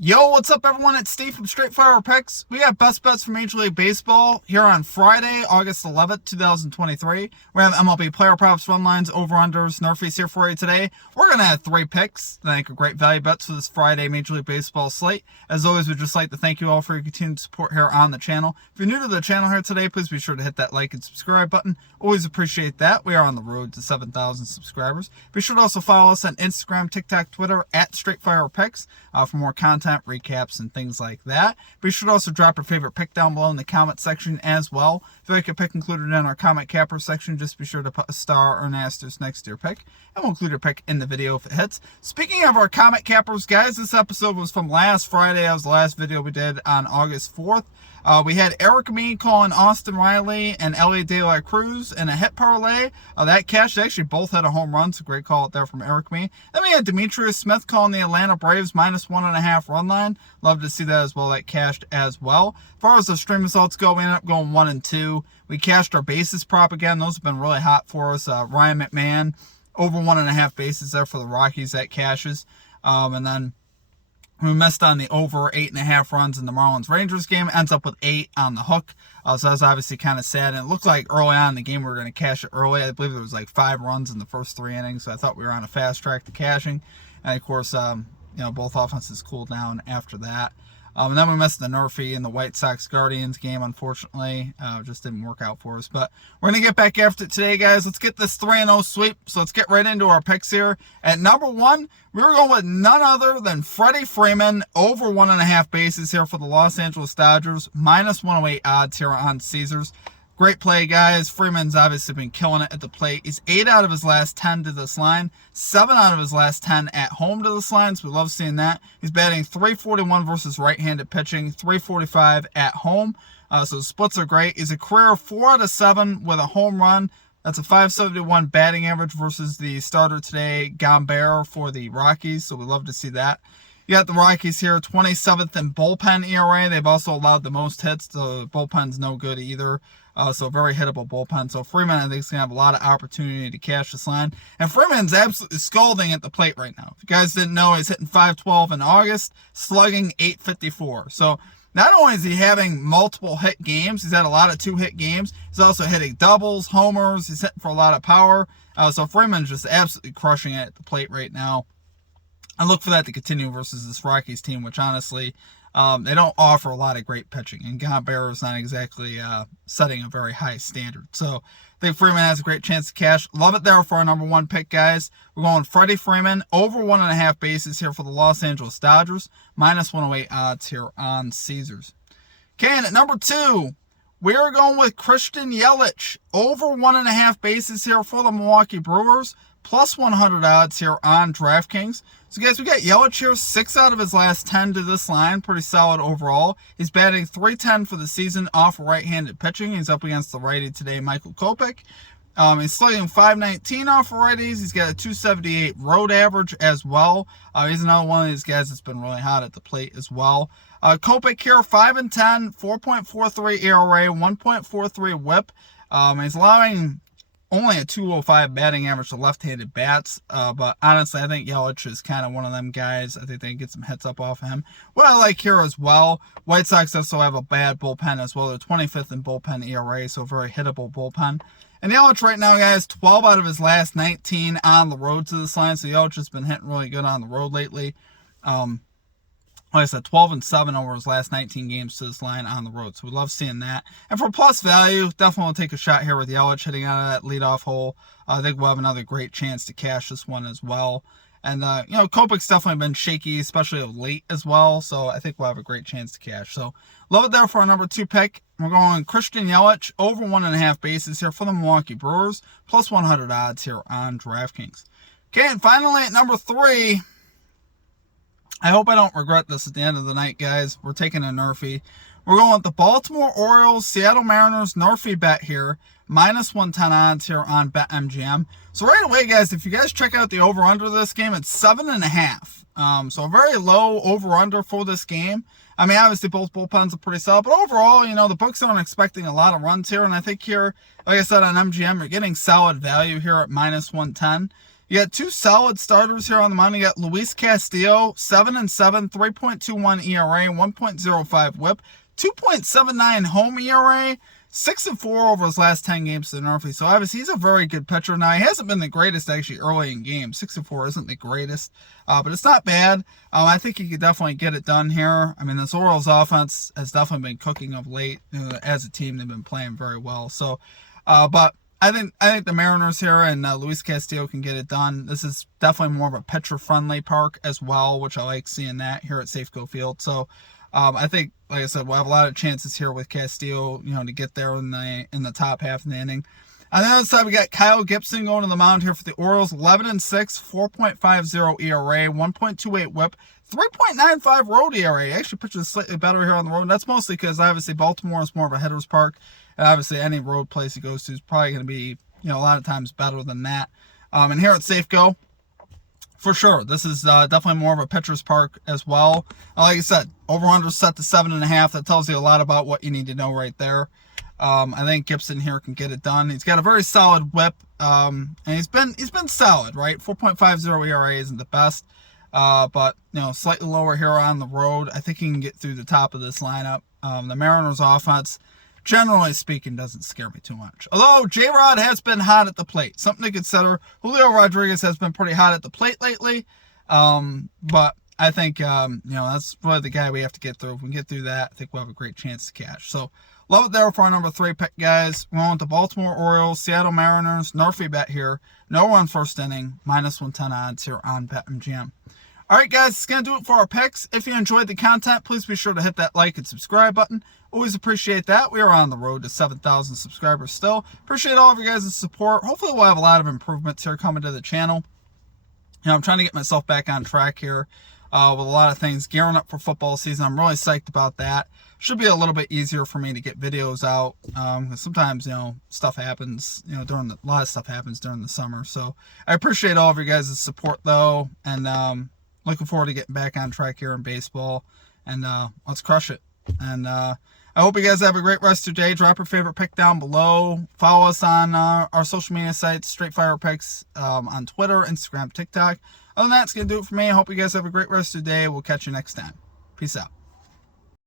Yo, what's up everyone? It's Steve from Straight Fire Picks. We got best bets for Major League Baseball here on Friday, August 11th, 2023. We have MLB player props, run lines, over-unders, NRFI'S here for you today. We're going to have 3 picks that I think are great value bets for this Friday Major League Baseball slate. As always, we'd just like to thank you all for your continued support here on the channel. If you're new to the channel here today, please be sure to hit that like and subscribe button. Always appreciate that. We are on the road to 7,000 subscribers. Be sure to also follow us on Instagram, TikTok, Twitter, at Straight Fire Picks for more content, recaps, and things like that. Be sure to also drop your favorite pick down below in the comment section as well. If you like a pick included in our comment capper section, just be sure to put a star or an asterisk next to your pick, and we'll include your pick in the video if it hits. Speaking of our comment cappers, guys, this episode was from last Friday. That was the last video we did on August 4th. We had Eric Me calling Austin Riley and Elliot De La Cruz in a hit parlay. That cashed. They actually both had a home run, so great call out there from Eric Me. Then we had Demetrius Smith calling the Atlanta Braves -1.5 run line. Love to see that as well. That cashed as well. As far as the stream results go, we ended up going 1 and 2. We cashed our bases prop again. Those have been really hot for us. Ryan McMahon over 1.5 bases there for the Rockies. That cashes. And then we missed on the over 8.5 runs in the Marlins-Rangers game. Ends up with 8 on the hook. So that was obviously kind of sad. And it looked like early on in the game we were going to cash it early. I believe there was like 5 runs in the first 3 innings. So I thought we were on a fast track to cashing. And of course, both offenses cooled down after that. And then we missed the NRFI and the White Sox-Guardians game, unfortunately. Just didn't work out for us. But we're going to get back after it today, guys. Let's get this 3-0 sweep. So let's get right into our picks here. At number 1, we're going with none other than Freddie Freeman, over 1.5 bases here for the Los Angeles Dodgers, -108 odds here on Caesars. Great play, guys. Freeman's obviously been killing it at the plate. He's 8 out of his last 10 to this line, 7 out of his last 10 at home to this line, so we love seeing that. He's batting .341 versus right-handed pitching, .345 at home, so splits are great. He's a career 4 out of 7 with a home run. That's a .571 batting average versus the starter today, Gambaro, for the Rockies, so we love to see that. You got the Rockies here, 27th in bullpen ERA. They've also allowed the most hits. The bullpen's no good either. So very hittable bullpen. So Freeman, I think, is going to have a lot of opportunity to cash this line. And Freeman's absolutely scalding at the plate right now. If you guys didn't know, he's hitting .512 in August, slugging .854. So not only is he having multiple hit games, he's had a lot of 2-hit games. He's also hitting doubles, homers. He's hitting for a lot of power. So Freeman's just absolutely crushing it at the plate right now. I look for that to continue versus this Rockies team, which honestly, they don't offer a lot of great pitching. And Gambaro is not exactly setting a very high standard. So I think Freeman has a great chance to cash. Love it there for our number 1 pick, guys. We're going Freddie Freeman, over 1.5 bases here for the Los Angeles Dodgers, -108 odds here on Caesars. Okay, and at number 2, we're going with Christian Yelich, over 1.5 bases here for the Milwaukee Brewers, +100 odds here on DraftKings. So guys, we got Yelich here, 6 out of his last 10 to this line. Pretty solid overall. He's batting .310 for the season off right-handed pitching. He's up against the righty today, Michael Kopech. He's slugging .519 off of righties. He's got a .278 road average as well. He's another one of these guys that's been really hot at the plate as well. Kopech here, 5-10, 4.43 ERA, 1.43 whip. He's allowing only a .205 batting average to left-handed bats, but honestly, I think Yelich is kind of one of them guys. I think they can get some hits up off of him. What I like here as well, White Sox also have a bad bullpen as well. They're 25th in bullpen ERA, so very hittable bullpen. And Yelich right now, guys, 12 out of his last 19 on the road to this line, so Yelich has been hitting really good on the road lately. Like I said, 12-7 over his last 19 games to this line on the road. So we love seeing that. And for plus value, definitely want to take a shot here with Yelich hitting out of that leadoff hole. I think we'll have another great chance to cash this one as well. And, Kopech's definitely been shaky, especially of late as well. So I think we'll have a great chance to cash. So love it there for our number 2 pick. We're going Christian Yelich, over 1.5 bases here for the Milwaukee Brewers, +100 odds here on DraftKings. Okay, and finally at number 3, I hope I don't regret this at the end of the night, guys. We're taking a NRFI. We're going with the Baltimore Orioles, Seattle Mariners NRFI bet here, -110 odds here on BetMGM. So right away, guys, if you guys check out the over-under of this game, it's 7.5. So a very low over-under for this game. I mean, obviously both bullpens are pretty solid, but overall, the books aren't expecting a lot of runs here. And I think here, like I said, on MGM, you're getting solid value here at -110. You got two solid starters here on the mound. You got Luis Castillo, 7-7, 3.21 ERA, 1.05 WHIP, 2.79 home ERA, 6-4 over his last 10 games to the NRFI'S. So obviously he's a very good pitcher. Now he hasn't been the greatest actually early in games. 6-4 isn't the greatest, but it's not bad. I think he could definitely get it done here. I mean, this Orioles offense has definitely been cooking of late. As a team, they've been playing very well. So, but I think the Mariners here and Luis Castillo can get it done. This is definitely more of a pitcher-friendly park as well, which I like seeing that here at Safeco Field. So I think, like I said, we'll have a lot of chances here with Castillo, to get there in the top half of the inning. On the other side, we got Kyle Gibson going to the mound here for the Orioles, 11-6, 4.50 ERA, 1.28 WHIP, 3.95 road ERA. Actually pitches slightly better here on the road. And that's mostly because obviously Baltimore is more of a hitter's park. And obviously any road place he goes to is probably going to be, a lot of times better than that. And here at Safeco, for sure, this is definitely more of a pitcher's park as well. Like I said, over-under set to 7.5. That tells you a lot about what you need to know right there. I think Gibson here can get it done. He's got a very solid whip, and he's been solid, right? 4.50 ERA isn't the best, but slightly lower here on the road. I think he can get through the top of this lineup. The Mariners' offense, generally speaking, doesn't scare me too much. Although J-Rod has been hot at the plate, something to consider. Julio Rodriguez has been pretty hot at the plate lately, but I think that's really the guy we have to get through. If we can get through that, I think we'll have a great chance to cash. So love it there for our number 3 pick, guys. We're on to Baltimore Orioles, Seattle Mariners, NRFI bet here. No run first inning, -110 odds here on BetMGM. All right, guys, it's going to do it for our picks. If you enjoyed the content, please be sure to hit that like and subscribe button. Always appreciate that. We are on the road to 7,000 subscribers still. Appreciate all of you guys' support. Hopefully we'll have a lot of improvements here coming to the channel. I'm trying to get myself back on track here with a lot of things, gearing up for football season. I'm really psyched about that. Should be a little bit easier for me to get videos out. Sometimes, stuff happens, a lot of stuff happens during the summer. So I appreciate all of you guys' support, though. And looking forward to getting back on track here in baseball. And let's crush it. And I hope you guys have a great rest of your day. Drop your favorite pick down below. Follow us on our social media sites, Straight Fire Picks, on Twitter, Instagram, TikTok. Other than that, it's going to do it for me. I hope you guys have a great rest of your day. We'll catch you next time. Peace out.